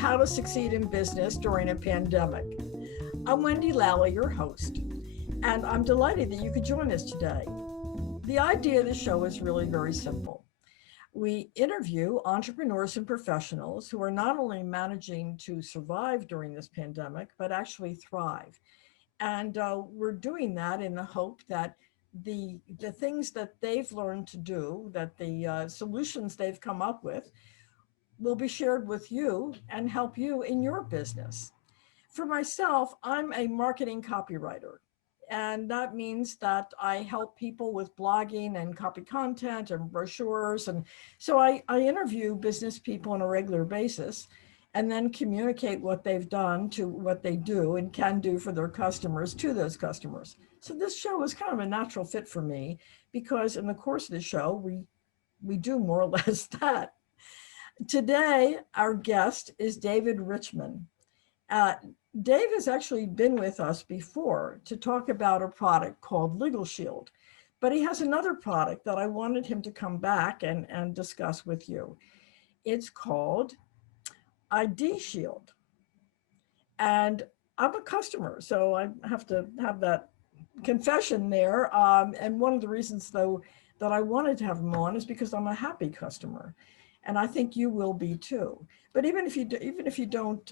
How to Succeed in Business During a Pandemic. I'm Wendy Lally, your host, and I'm delighted that you could join us today. The idea of the show is really very simple. We interview entrepreneurs and professionals who are not only managing to survive during this pandemic, but actually thrive. And we're doing that in the hope that the things that they've learned to do, that the solutions they've come up with, will be shared with you and help you in your business. For myself, I'm a marketing copywriter. And that means that I help people with blogging and copy content and brochures. And so I interview business people on a regular basis and then communicate what they've done to what they do and can do for their customers to those customers. So this show is kind of a natural fit for me because in the course of the show, we do more or less that. Today, our guest is David Richmond. Dave has actually been with us before to talk about a product called LegalShield, but he has another product that I wanted him to come back and discuss with you. It's called IDShield. And I'm a customer, so I have to have that confession there. And one of the reasons, though, that I wanted to have him on is because I'm a happy customer. And I think you will be too. But even if you don't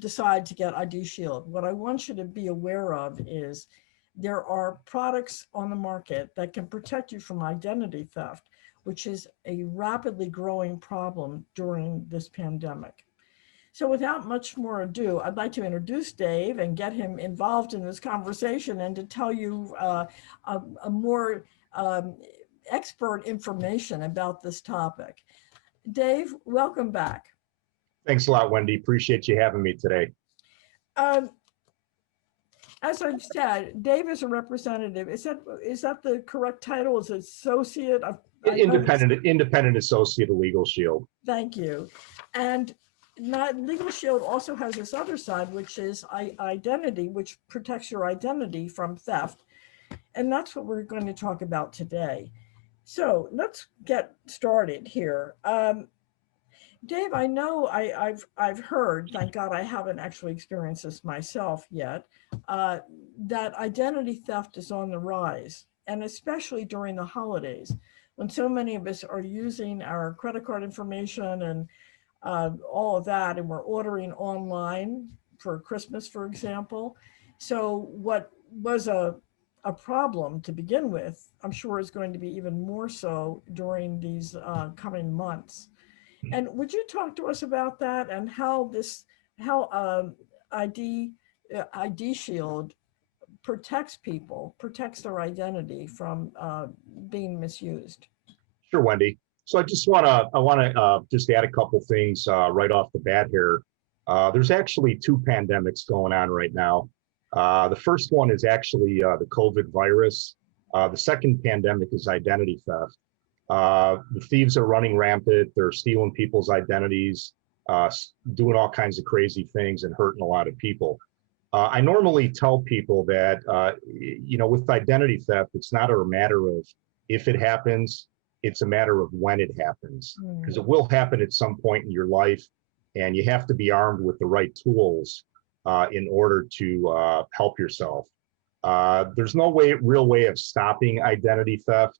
decide to get IDShield, what I want you to be aware of is there are products on the market that can protect you from identity theft, which is a rapidly growing problem during this pandemic. So without much more ado, I'd like to introduce Dave and get him involved in this conversation and to tell you a more expert information about this topic. Dave, welcome back. Thanks a lot, Wendy. Appreciate you having me today. As I've said, Dave is a representative. Is that the correct title? Is it associate? Independent associate of LegalShield. Thank you. And LegalShield also has this other side, which is identity, which protects your identity from theft. And that's what we're going to talk about today. So let's get started here. Dave, I know I've heard, thank God I haven't actually experienced this myself yet, that identity theft is on the rise, and especially during the holidays, when so many of us are using our credit card information and all of that, and we're ordering online for Christmas, for example. So what was a problem to begin with, I'm sure is going to be even more so during these coming months. And would you talk to us about that and how IDShield protects their identity from being misused? Sure, Wendy. So I want to just add a couple things right off the bat here. There's actually two pandemics going on right now. The first one is actually the COVID virus. The second pandemic is identity theft. The thieves are running rampant. They're stealing people's identities, doing all kinds of crazy things and hurting a lot of people. I normally tell people that, with identity theft, it's not a matter of if it happens, it's a matter of when it happens, because it will happen at some point in your life, and you have to be armed with the right tools in order to help yourself. There's no real way of stopping identity theft.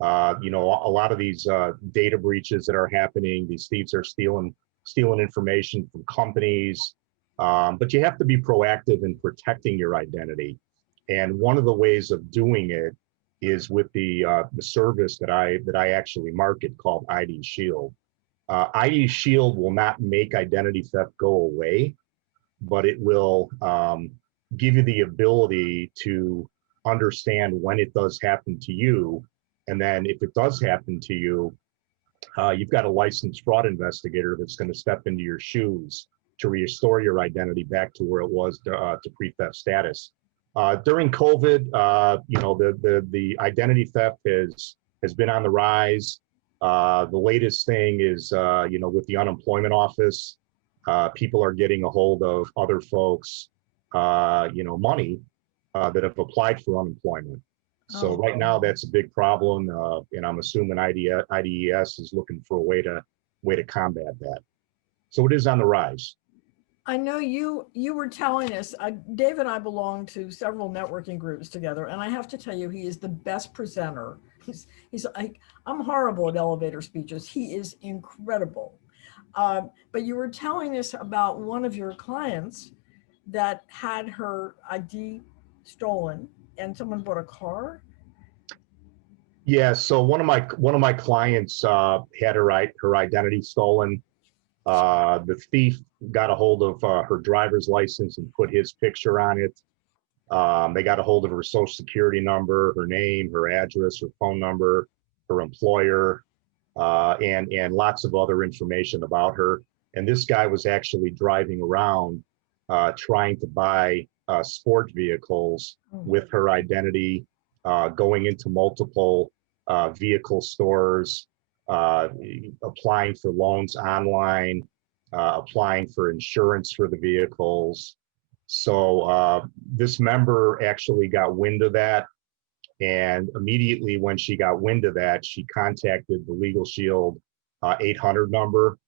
A lot of these data breaches that are happening, these thieves are stealing information from companies, but you have to be proactive in protecting your identity. And one of the ways of doing it is with the service that I actually market called IDShield. IDShield will not make identity theft go away, but it will give you the ability to understand when it does happen to you. And then if it does happen to you, you've got a licensed fraud investigator that's going to step into your shoes to restore your identity back to where it was to pre-theft status. During COVID, the identity theft has been on the rise. The latest thing is, with the unemployment office, people are getting a hold of other folks, money that have applied for unemployment. So right now that's a big problem, and I'm assuming IDES is looking for a way to combat that. So it is on the rise. I know you were telling us, Dave and I belong to several networking groups together, and I have to tell you, he is the best presenter. He's like, I'm horrible at elevator speeches. He is incredible. But you were telling us about one of your clients that had her ID stolen, and someone bought a car. Yeah. So one of my clients had her identity stolen. The thief got a hold of her driver's license and put his picture on it. They got a hold of her social security number, her name, her address, her phone number, her employer, and lots of other information about her. And this guy was actually driving around trying to buy sport vehicles with her identity, going into multiple vehicle stores, uh, applying for loans online, applying for insurance for the vehicles. So this member actually got wind of that. And immediately when she got wind of that, she contacted the LegalShield 800 number,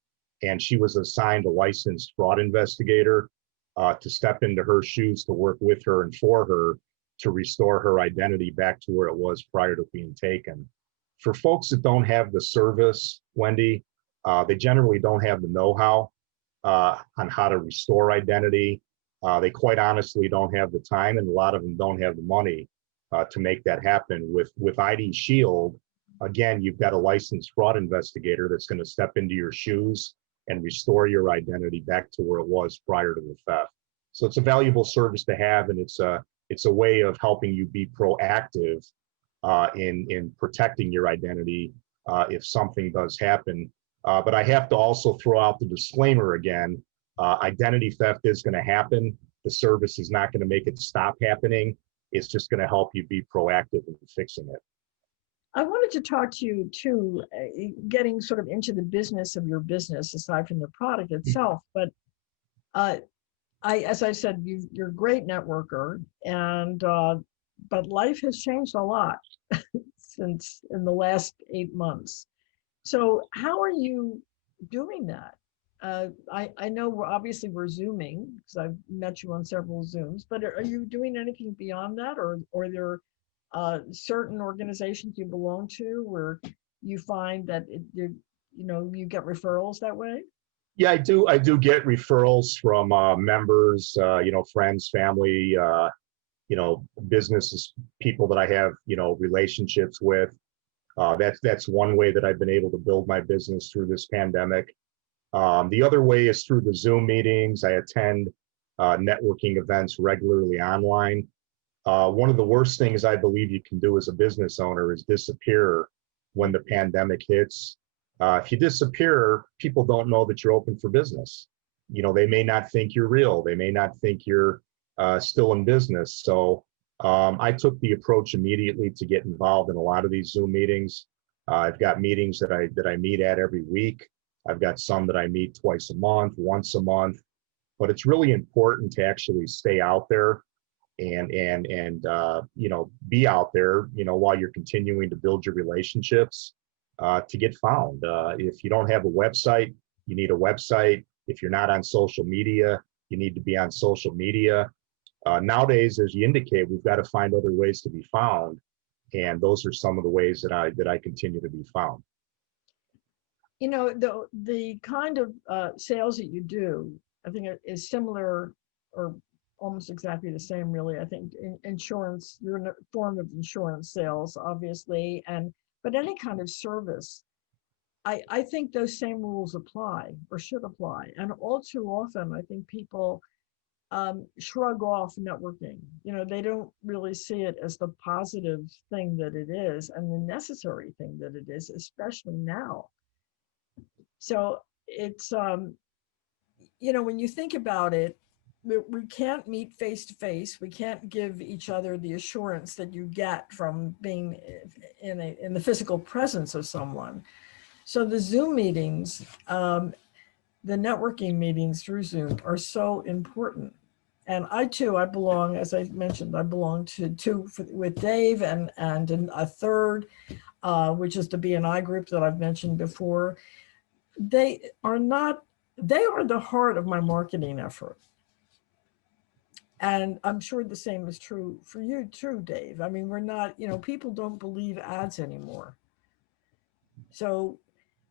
and she was assigned a licensed fraud investigator to step into her shoes to work with her and for her to restore her identity back to where it was prior to being taken. For folks that don't have the service, Wendy, they generally don't have the know-how on how to restore identity. They quite honestly don't have the time, and a lot of them don't have the money to make that happen. With IDShield, again, you've got a licensed fraud investigator that's going to step into your shoes and restore your identity back to where it was prior to the theft. So it's a valuable service to have, and it's a way of helping you be proactive in protecting your identity if something does happen. But I have to also throw out the disclaimer again: identity theft is going to happen. The service is not going to make it stop happening. It's just going to help you be proactive in fixing it. I wanted to talk to you too, getting sort of into the business of your business aside from the product itself. But as I said, you're a great networker, and but life has changed a lot since in the last 8 months. So how are you doing that? I know we're Zooming because I've met you on several Zooms, but are you doing anything beyond that, or are there certain organizations you belong to where you find that you get referrals that way? Yeah, I do. I do get referrals from members, friends, family, businesses, people that I have, relationships with. That's one way that I've been able to build my business through this pandemic. The other way is through the Zoom meetings. I attend networking events regularly online. One of the worst things I believe you can do as a business owner is disappear when the pandemic hits. If you disappear, people don't know that you're open for business. They may not think you're real. They may not think you're still in business. So I took the approach immediately to get involved in a lot of these Zoom meetings. I've got meetings that I meet at every week. I've got some that I meet twice a month, once a month. But it's really important to actually stay out there and be out there, while you're continuing to build your relationships to get found. If you don't have a website, you need a website. If you're not on social media, you need to be on social media. Nowadays, as you indicate, we've got to find other ways to be found, and those are some of the ways that I continue to be found. The kind of sales that you do, I think it is similar or almost exactly the same, really. I think insurance, you're in a form of insurance sales, obviously, but any kind of service, I think those same rules apply or should apply. And all too often, I think people shrug off networking. They don't really see it as the positive thing that it is and the necessary thing that it is, especially now. So it's, when you think about it, we can't meet face to face. We can't give each other the assurance that you get from being in the physical presence of someone. So the Zoom meetings, the networking meetings through Zoom are so important. And I belong, as I mentioned, I belong to two with Dave and a third, which is the BNI group that I've mentioned before. They are not They are the heart of my marketing effort. And I'm sure the same is true for you too, Dave. I mean, we're not, people don't believe ads anymore. So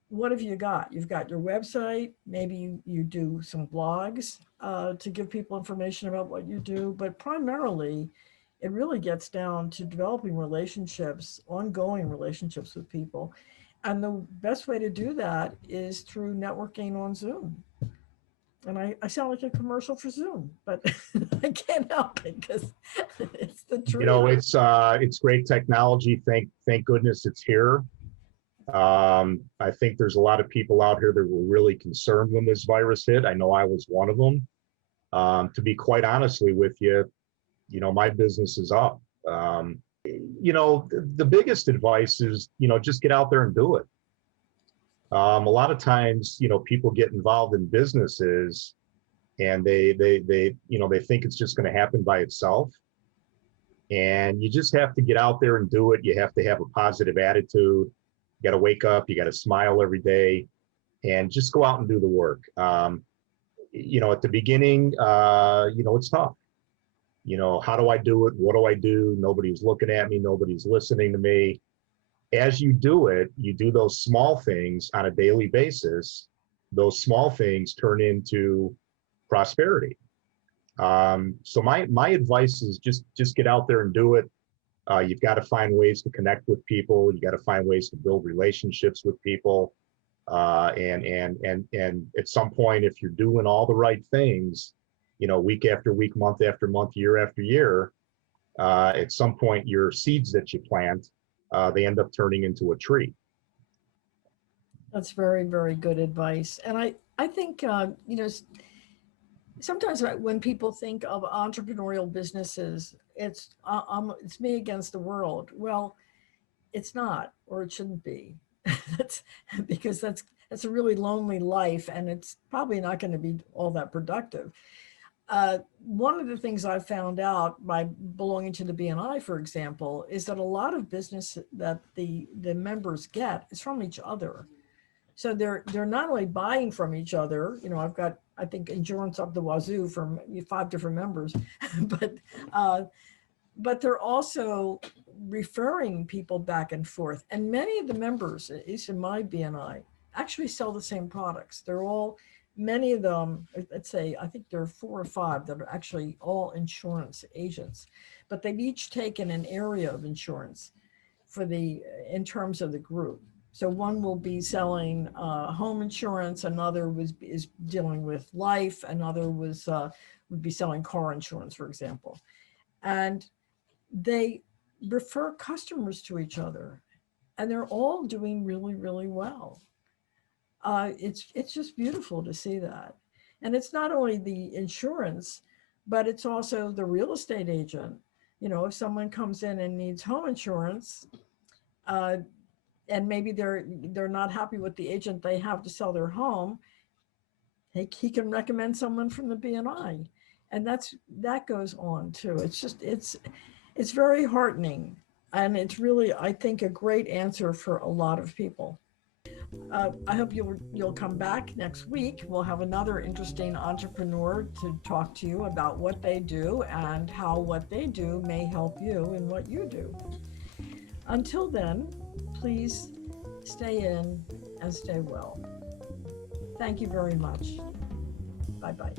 what have you got? You've got your website. Maybe you do some blogs to give people information about what you do. But primarily, it really gets down to developing relationships, ongoing relationships with people. And the best way to do that is through networking on Zoom. And I sound like a commercial for Zoom, but I can't help it because it's the truth. It's great technology. Thank goodness it's here. I think there's a lot of people out here that were really concerned when this virus hit. I know I was one of them. To be quite honestly with you, my business is up. The biggest advice is, just get out there and do it. A lot of times, people get involved in businesses and they think it's just going to happen by itself. And you just have to get out there and do it. You have to have a positive attitude. You got to wake up, you got to smile every day and just go out and do the work. At the beginning, it's tough. How do I do it? What do I do? Nobody's looking at me. Nobody's listening to me. As you do it, you do those small things on a daily basis. Those small things turn into prosperity. So my advice is just get out there and do it. You've got to find ways to connect with people. You got to find ways to build relationships with people. And at some point, if you're doing all the right things, week after week, month after month, year after year, at some point, your seeds that you plant, they end up turning into a tree. That's very, very good advice. And I think, sometimes when people think of entrepreneurial businesses, it's me against the world. Well, it's not, or it shouldn't be. Because that's a really lonely life, and it's probably not going to be all that productive. One of the things I've found out by belonging to the BNI, for example, is that a lot of business that the members get is from each other. So they're not only buying from each other. I've got, I think, insurance up the wazoo from 5 different members, but they're also referring people back and forth. And many of the members, at least in my BNI, actually sell the same products. Many of them, let's say, I think there are 4 or 5 that are actually all insurance agents, but they've each taken an area of insurance in terms of the group. So one will be selling home insurance, another is dealing with life, another would be selling car insurance, for example. And they refer customers to each other, and they're all doing really, really well. It's just beautiful to see that. And it's not only the insurance, but it's also the real estate agent. If someone comes in and needs home insurance, and maybe they're not happy with the agent they have to sell their home, he can recommend someone from the BNI, and that goes on too. It's very heartening, and it's really, I think, a great answer for a lot of people. I hope you'll come back next week. We'll have another interesting entrepreneur to talk to you about what they do and how what they do may help you in what you do. Until then, please stay in and stay well. Thank you very much. Bye-bye.